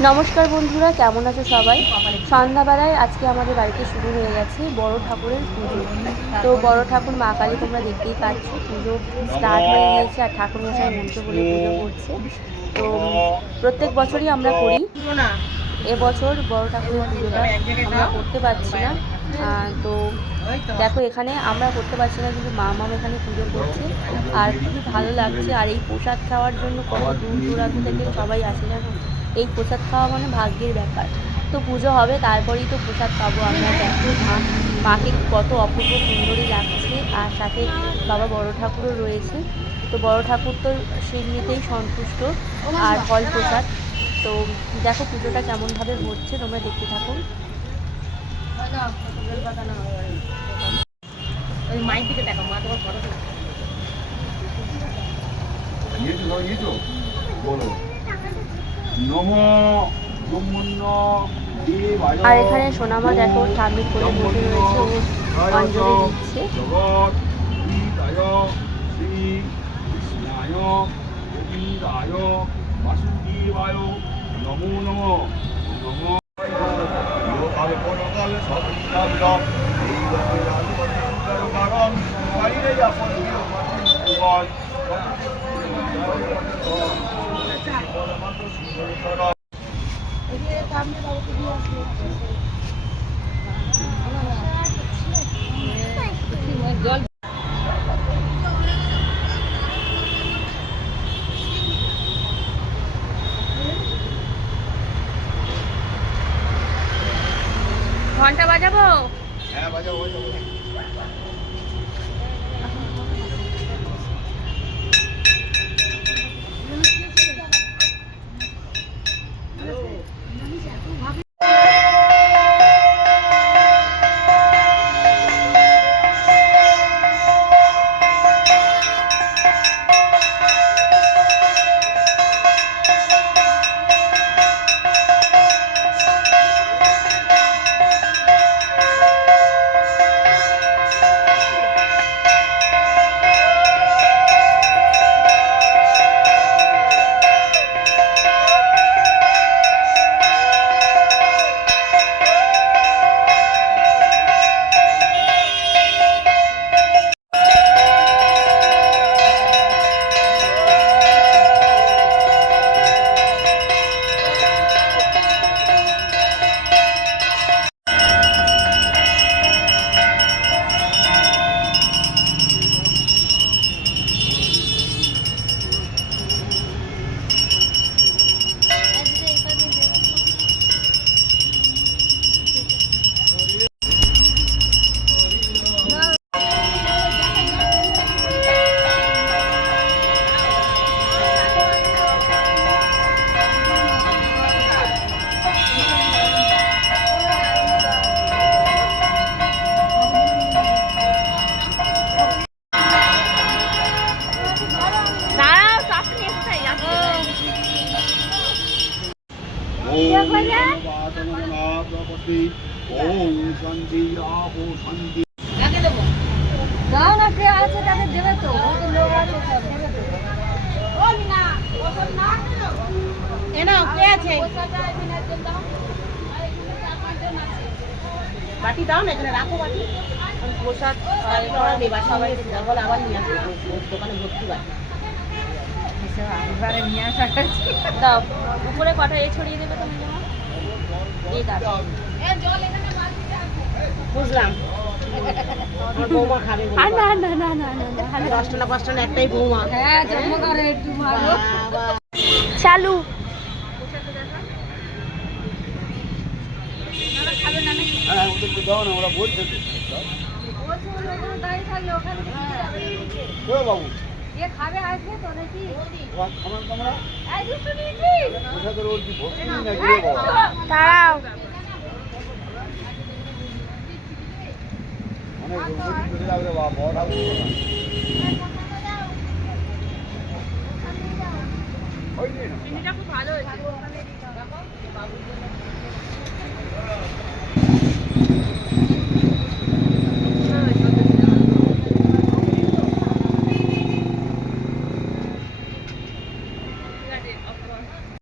নমস্কার বন্ধুরা, কেমন আছো সবাই? সন্ধ্যাবেলায় আজকে আমাদের বাড়িতে শুরু হয়ে গেছে বড় ঠাকুরের পুজো। তো বড় ঠাকুর মা কালী তোমরা দেখতেই পাচ্ছ, পুজো স্টার্ট হয়ে গিয়েছে আর ঠাকুরমশাই মন্ত্র বলে পুজো করছে। তো প্রত্যেক বছরই আমরা করি, এবছর বড় ঠাকুরের পুজোটা আমরা করতে পারছি না। তো দেখো, এখানে আমরা করতে পারছি না, কিন্তু মামাম এখানে পুজো করছে আর খুবই ভালো লাগছে। আর এই প্রসাদ খাওয়ার জন্য কত দূর দূরান্ত থেকে সবাই আসে জানো। এই প্রসাদ খাওয়া মানে ভাগ্যের ব্যাপার। তো পুজো হবে, তারপরেই তো প্রসাদ পাবো আমরা। দেখো মাকে কত অপূর্ব সুন্দরী লাগছে, আর সাথে বাবা বড় ঠাকুরও রয়েছে। তো বড় ঠাকুর তো সেমনিতেই সন্তুষ্ট আর ফল প্রসাদ। তো দেখো পুজোটা কেমনভাবে হচ্ছে, তোমরা দেখতে থাকো। আর এখানে সোনামা দেখো ঠাম্মির কোলে বসে রয়েছে, ও অঞ্জলি দিচ্ছে। নমো নমো নমো ঘন্টা বাজাবো? হ্যাঁ বাজাবো। দাও না, কে আছে তাদের দেবে তো, লোক আছে বাটি দাও না, এখানে রাখো বাটি। প্রসাদ সবাই আবার নিয়ে আসবে, দোকানে ভর্তি বাটি নিয়ে আসা দাও। উপরে কটা এ ছড়িয়ে দেবে তুমি, বুঝলাম। বৌমা খাবে, না না না না না, 10টা না 5টা না, একটাই বৌমা। হ্যাঁ চালু। ওরা বলছে বাবু খাবে, আসবে তো নাকি? দাঁড়াও, খুব ভালো হয়েছে।